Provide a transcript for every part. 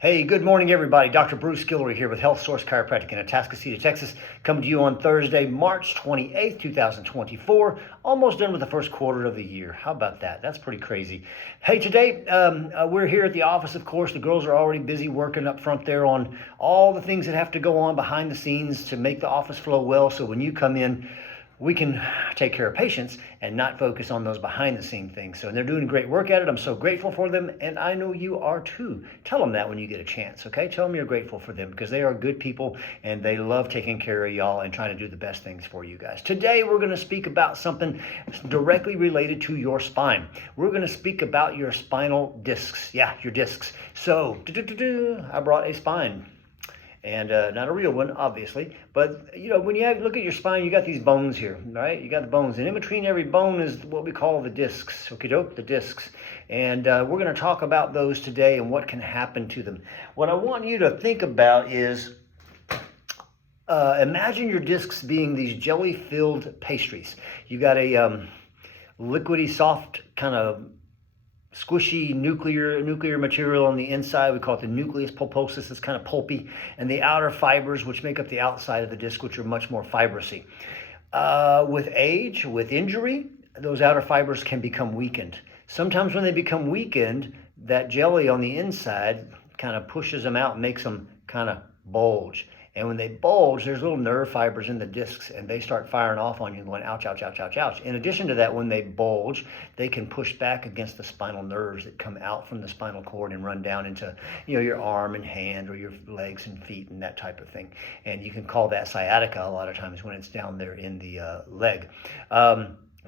Hey, good morning, everybody. Dr. Bruce Guillory here with Health Source Chiropractic in Atascocita, Texas, coming to you on Thursday, March 28th, 2024. Almost done with the first quarter of the year. How about that? That's pretty crazy. Hey, today we're here at the office, of course. The girls are already busy working up front there on all the things that have to go on behind the scenes to make the office flow well. So when you come in, we can take care of patients and not focus on those behind the scene things. So they're doing great work at it. I'm so grateful for them, and I know you are too. Tell them that when you get a chance, okay? Tell them you're grateful for them because they are good people and they love taking care of y'all and trying to do the best things for you guys. Today we're going to speak about something directly related to your spine. We're going to speak about your spinal discs. Yeah, your discs. So I brought a spine. And not a real one, obviously, but when you look at your spine, you got these bones here, right? You got the bones, and in between every bone is what we call the discs. Okay, dope, the discs, and we're going to talk about those today and what can happen to them. What I want you to think about is imagine your discs being these jelly-filled pastries. You got a liquidy, soft kind of squishy nuclear material on the inside. We call it the nucleus pulposus. It's kind of pulpy, and the outer fibers, which make up the outside of the disc, which are much more fibrous. With age, with injury, those outer fibers can become weakened. Sometimes when they become weakened, that jelly on the inside kind of pushes them out and makes them kind of bulge. And when they bulge, there's little nerve fibers in the discs, and they start firing off on you going, ouch, ouch, ouch, ouch, ouch. In addition to that, when they bulge, they can push back against the spinal nerves that come out from the spinal cord and run down into your arm and hand or your legs and feet and that type of thing. And you can call that sciatica a lot of times when it's down there in the leg.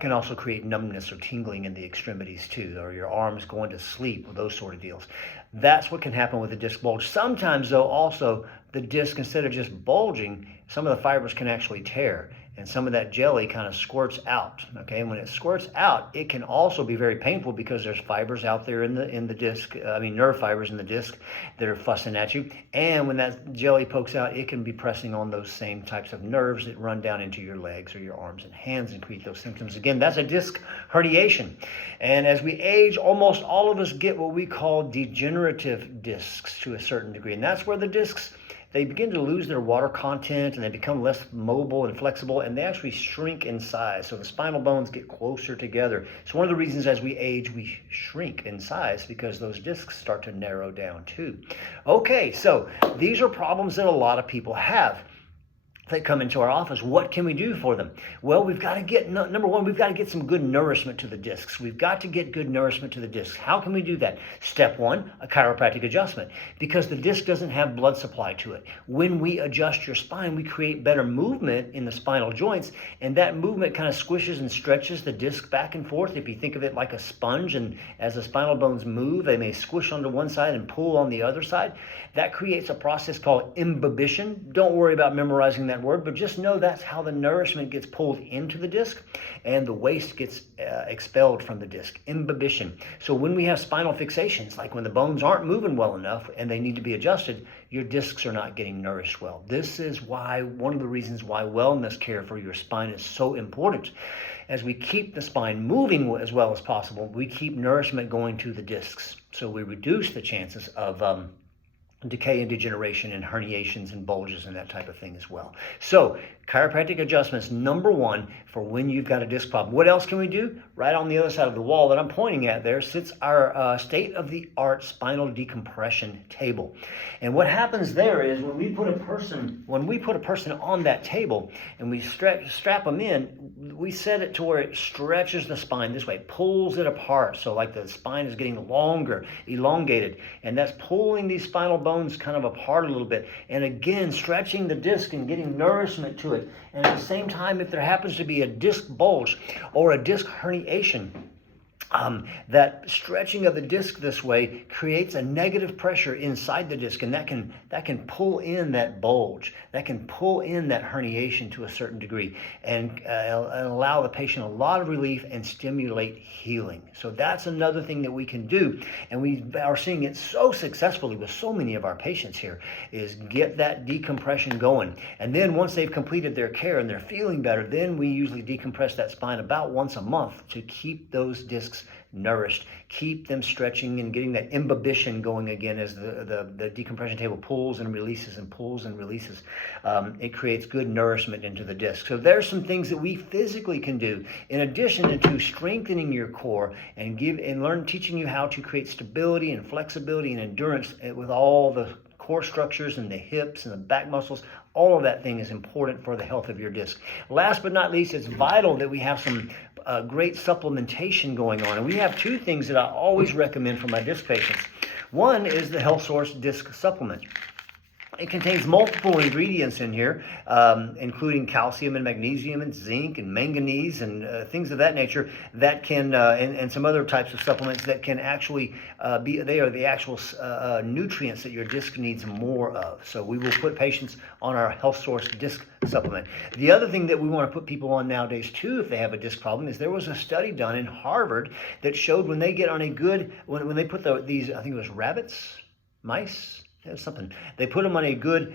Can also create numbness or tingling in the extremities too, or your arms going to sleep, or those sort of deals. That's what can happen with a disc bulge. Sometimes though, also the disc, instead of just bulging, some of the fibers can actually tear, and some of that jelly kind of squirts out. Okay, and when it squirts out, it can also be very painful because there's fibers out there in the disc. Nerve fibers in the disc that are fussing at you. And when that jelly pokes out, it can be pressing on those same types of nerves that run down into your legs or your arms and hands and create those symptoms. Again, that's a disc herniation. And as we age, almost all of us get what we call degenerative discs to a certain degree, and that's where the discs, they begin to lose their water content and they become less mobile and flexible, and they actually shrink in size. So the spinal bones get closer together. It's one of the reasons as we age, we shrink in size, because those discs start to narrow down too. Okay, so these are problems that a lot of people have. They come into our office. What can we do for them? Well, we've got to get, number one, we've got to get some good nourishment to the discs. We've got to get good nourishment to the discs. How can we do that? Step one, a chiropractic adjustment, because the disc doesn't have blood supply to it. When we adjust your spine, we create better movement in the spinal joints, and that movement kind of squishes and stretches the disc back and forth. If you think of it like a sponge, and as the spinal bones move, they may squish onto one side and pull on the other side. That creates a process called imbibition. Don't worry about memorizing that word, but just know that's how the nourishment gets pulled into the disc and the waste gets expelled from the disc. Imbibition. So when we have spinal fixations, like when the bones aren't moving well enough and they need to be adjusted, your discs are not getting nourished well. This is why, one of the reasons why wellness care for your spine is so important. As we keep the spine moving as well as possible, we keep nourishment going to the discs. So we reduce the chances of decay and degeneration and herniations and bulges and that type of thing as well. So chiropractic adjustments, number one, for when you've got a disc problem. What else can we do? Right on the other side of the wall that I'm pointing at there sits our state-of-the-art spinal decompression table. And what happens there is when we put a person on that table and we strap them in, we set it to where it stretches the spine this way, pulls it apart. So like the spine is getting longer, elongated, and that's pulling these spinal bones kind of apart a little bit. And again, stretching the disc and getting nourishment to it. And at the same time, if there happens to be a disc bulge or a disc herniation, that stretching of the disc this way creates a negative pressure inside the disc, and that can pull in that bulge, that can pull in that herniation to a certain degree, and allow the patient a lot of relief and stimulate healing. So that's another thing that we can do, and we are seeing it so successfully with so many of our patients here, is get that decompression going. And then once they've completed their care and they're feeling better, then we usually decompress that spine about once a month to keep those discs discs nourished. Keep them stretching and getting that imbibition going again as the decompression table pulls and releases and pulls and releases. It creates good nourishment into the disc. So there's some things that we physically can do in addition to strengthening your core and teaching you how to create stability and flexibility and endurance with all the core structures and the hips and the back muscles. All of that thing is important for the health of your disc. Last but not least, it's vital that we have some great supplementation going on. And we have two things that I always recommend for my disc patients. One is the Health Source Disc Supplement. It contains multiple ingredients in here, including calcium and magnesium and zinc and manganese and things of that nature that can, and some other types of supplements that can actually they are the actual nutrients that your disc needs more of. So we will put patients on our Health Source Disc Supplement. The other thing that we want to put people on nowadays too, if they have a disc problem, is there was a study done in Harvard that showed when they get on a good, when they put these, I think it was mice, something. They put them on a good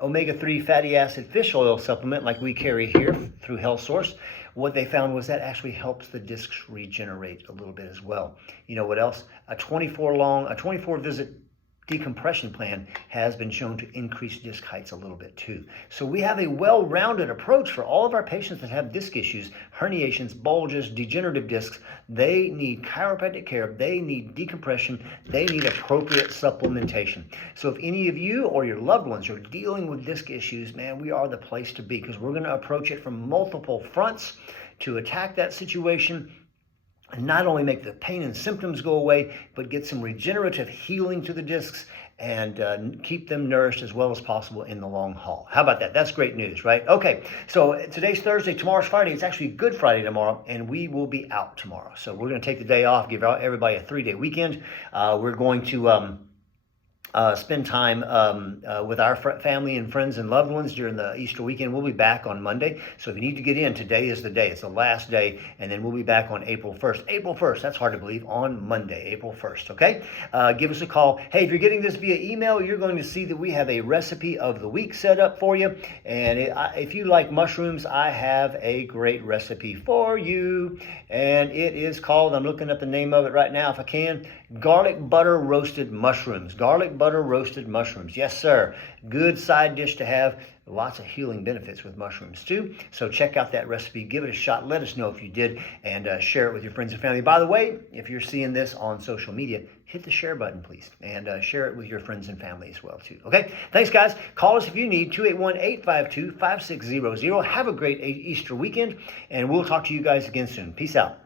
omega-3 fatty acid fish oil supplement like we carry here through Health Source. What they found was that actually helps the discs regenerate a little bit as well. You know what else? A 24 visit decompression plan has been shown to increase disc heights a little bit too. So we have a well-rounded approach for all of our patients that have disc issues, herniations, bulges, degenerative discs. They need chiropractic care. They need decompression. They need appropriate supplementation. So if any of you or your loved ones are dealing with disc issues, man, we are the place to be, because we're going to approach it from multiple fronts to attack that situation and not only make the pain and symptoms go away, but get some regenerative healing to the discs and keep them nourished as well as possible in the long haul. How about that? That's great news, right? Okay, so today's Thursday, tomorrow's Friday. It's actually Good Friday tomorrow, and we will be out tomorrow. So we're going to take the day off, give everybody a 3-day weekend. We're going to spend time with our family and friends and loved ones during the Easter weekend. We'll be back on Monday. So if you need to get in, today is the day. It's the last day. And then we'll be back on April 1st. April 1st, that's hard to believe, on Monday, April 1st, okay? Give us a call. Hey, if you're getting this via email, you're going to see that we have a recipe of the week set up for you. And if you like mushrooms, I have a great recipe for you. And it is called, I'm looking up the name of it right now if I can, garlic butter roasted mushrooms. Garlic butter roasted mushrooms. Yes, sir. Good side dish to have. Lots of healing benefits with mushrooms too. So check out that recipe. Give it a shot. Let us know if you did, and share it with your friends and family. By the way, if you're seeing this on social media, hit the share button, please, and share it with your friends and family as well too. Okay? Thanks, guys. Call us if you need, 281-852-5600. Have a great Easter weekend, and we'll talk to you guys again soon. Peace out.